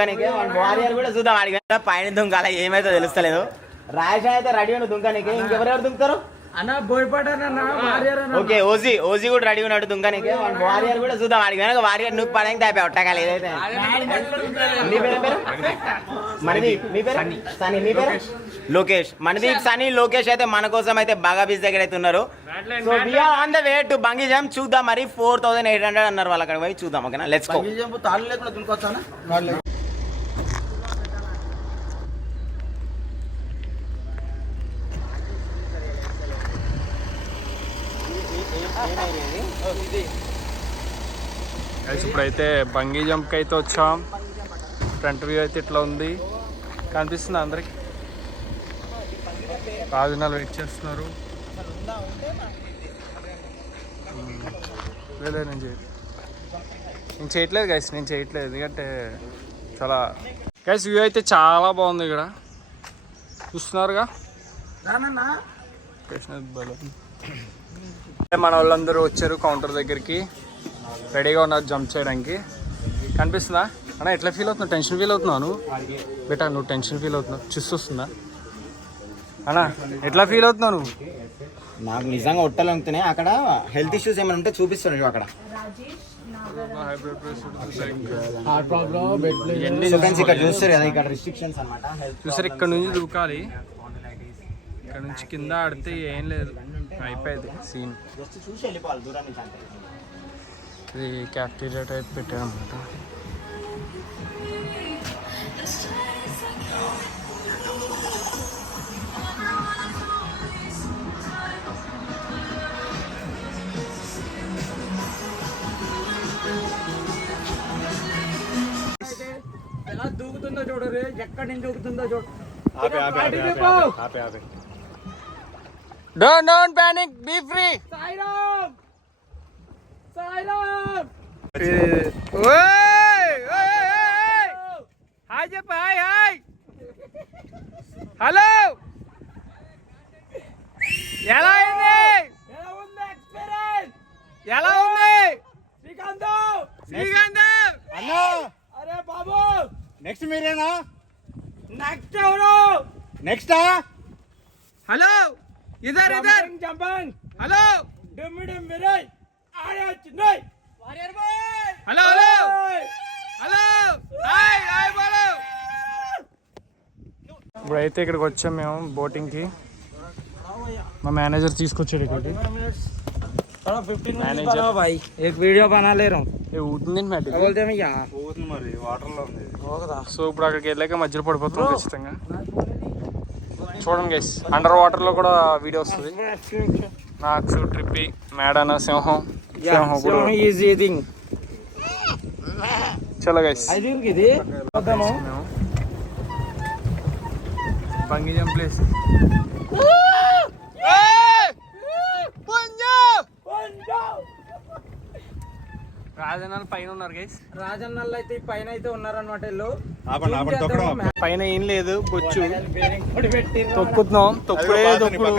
Warrior కూడా చూద్దాం అడిగి పైన దుంకాల ఏమైతే తెలుస్తలేదు. రాజా అయితే రెడీ ఉన్న దుంకానికి. ఇంకెవరెవరు దుంకుతారు అన్న? ఓకే ఓజీ కూడా రెడీ ఉన్నాడు దుంకానికి. వారియర్ కూడా చూద్దాం అడిగి వారియర్ నువ్వు పడానికి తాపా ఒట్టకాలి ఏదైతే. మీ పేరు మనదీప్, మీ పేరు సనీ, మీ పేరు లోకేష్. మనదీప్, సనీ, లోకేష్ అయితే మన కోసం అయితే బాగా బీచ్ దగ్గర అయితే ఉన్నారు. So we're on the way to bungee jump. చూద్దాం మరి 4800 అన్నారు వాళ్ళు, అక్కడ పోయి చూద్దాం. ఓకేనా, లెట్స్ గో. ఇప్పుడైతే బంగీ జంప్కి అయితే వచ్చాం. ఫ్రంట్ వ్యూ అయితే ఇట్లా ఉంది, కనిపిస్తుంది అందరికి. రాజనాలు వెయిట్ చేస్తున్నారు. లేదు నేను చేయట్లేదు గైస్, నేను చేయట్లేదు ఎందుకంటే చాలా గైస్ వ్యూ అయితే చాలా బాగుంది. ఇక్కడ చూస్తున్నారుగా మన వాళ్ళందరూ వచ్చారు కౌంటర్ దగ్గరికి, రెడీగా ఉన్నారు జంప్ చేయడానికి. కనిపిస్తుందా అన్న? ఎట్లా ఫీల్ అవుతున్నావు? టెన్షన్ ఫీల్ అవుతున్నావు నువ్వు బేటా? నువ్వు టెన్షన్ ఫీల్ అవుతున్నావు, చూస్తుందా అన్న? ఎట్లా ఫీల్ అవుతున్నావు నువ్వు? నాకు నిజంగా ఒట్టలు అమ్ముతున్నాయి. అక్కడ హెల్త్ ఇష్యూస్ ఏమైనా ఉంటే చూపిస్తాను. అక్కడ చూస్తారు కదా, ఇక్కడ రిస్ట్రిక్షన్స్ అన్నమాట. చూసారు, ఇక్కడ నుంచి దూకాలి, ఇక్కడ నుంచి కింద ఆడితే ఏం లేదు, అయిపోయింది సీన్. చూసి వెళ్ళిపోవాలి దూరం నుంచి. అంటే ఇది క్యాఫ్టీరియా టైప్ పెట్టారన్నమాట. ఎలా దూకుతుందో చూడరు, ఎక్కడి నుంచి దూకుతుందో చూడు. Don't panic, be free. Sairam Sairam. Hi చెప్పు, హాయ్. హలో, ఎలా అయింది? ఎలా ఉంది ఎక్స్పీరియన్స్? ఎలా ఉంది శ్రీకాంత్? అన్నా, అరే బాబు, నెక్స్ట్ మీరేనా? నెక్స్ట్ ఎవరు? నెక్స్టా? హలో, ఇదర్ జంపింగ్. హలో, డిమ్ విరయ్ ఆడే వచ్చినాయి. Warrior boy. Hello, hi Balu. ఇప్పుడైతే ఇక్కడికి వచ్చాం మేము బోటింగ్కి. మా మేనేజర్ తీసుకొచ్చాడు ఇక్కడికి. మేనేజర్ भाई एक वीडियो बना ले रहा हूं. ఏ ఊతుంది మ్యాటి बोलते हैं यार పోతుంది మరి వాటర్లో ఉంది. సో ఇప్పుడు అక్కడికి వెళ్ళాక మధ్యలో పడిపోతాం ఖచ్చితంగా. చూడండి గైస్, అండర్ వాటర్లో కూడా వీడియో వస్తుంది. నాకు ట్రిప్పి, మేడన, సింహం ఈజ్ ఈటింగ్. చలో గైస్, ఇది బంగీ జంప్ ప్లేస్. రాజన్నాలు పైన ఉన్నారు గైస్. రాజన్నల్ అయితే పైన అయితే ఉన్నారన్నమాట. వీళ్ళు పైన ఏం లేదు, బొచ్చు తొక్కుతున్నాం. తొక్కుడే తొక్కుడు.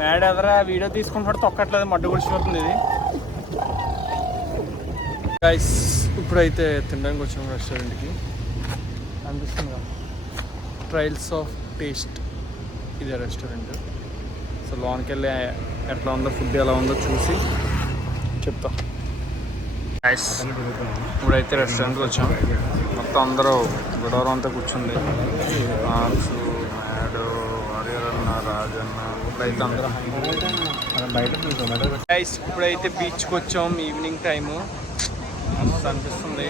మేడ ఎదరా వీడియో తీసుకుంటాడు, తొక్కట్లేదు, మడ్డు గుడిచిపోతుంది ఇది. గైస్ ఇప్పుడైతే తినడానికి వచ్చాము రెస్టారెంట్కి. అనిపిస్తుంది కదా, ట్రయల్స్ ఆఫ్ టేస్ట్ ఇదే రెస్టారెంట్. సో లోనికి వెళ్ళి ఎట్లా ఉందో, ఫుడ్ ఎలా ఉందో చూసి చెప్తా. గైస్ ఇప్పుడైతే రెస్టారెంట్కి వచ్చాం. మొత్తం అందరూ గొడవరం అంతా కూర్చుంది. ఆన్సు, మేడు, వారియరన్న, రాజన్న, ఇప్పుడైతే అందరూ బయట. గైస్ ఇప్పుడైతే బీచ్కి వచ్చాం. ఈవినింగ్ టైము అనిపిస్తుంది.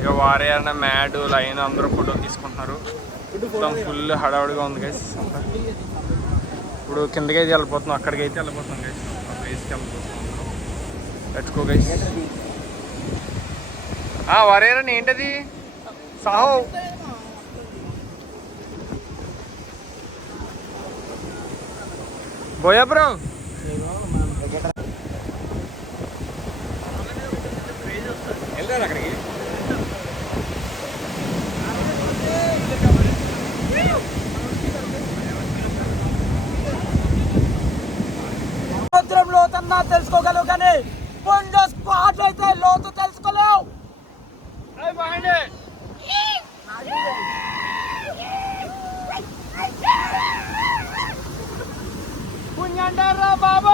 ఇక వారియరన్న, మ్యాడు, లైన్ అందరూ ఫోటో తీసుకుంటున్నారు. మొత్తం ఫుల్ హడావుడిగా ఉంది గైస్ అంతా. ఇప్పుడు కిందకైతే వెళ్ళిపోతున్నాం, అక్కడికైతే వెళ్ళిపోతున్నాం గైస్. ఆ ప్లేస్కి వెళ్ళిపోతున్నాం. Let's go guys. వారియరన్న ఏంటది? సాహో బోయా బ్రో. వెళ్తారు అక్కడికి. అన్నా తెలుసుకోగలవు కానీ పుంజ స్క్వాడ్ అయితే లోతు తెలుసుకోలేవు. పుంజంటారా బాబు.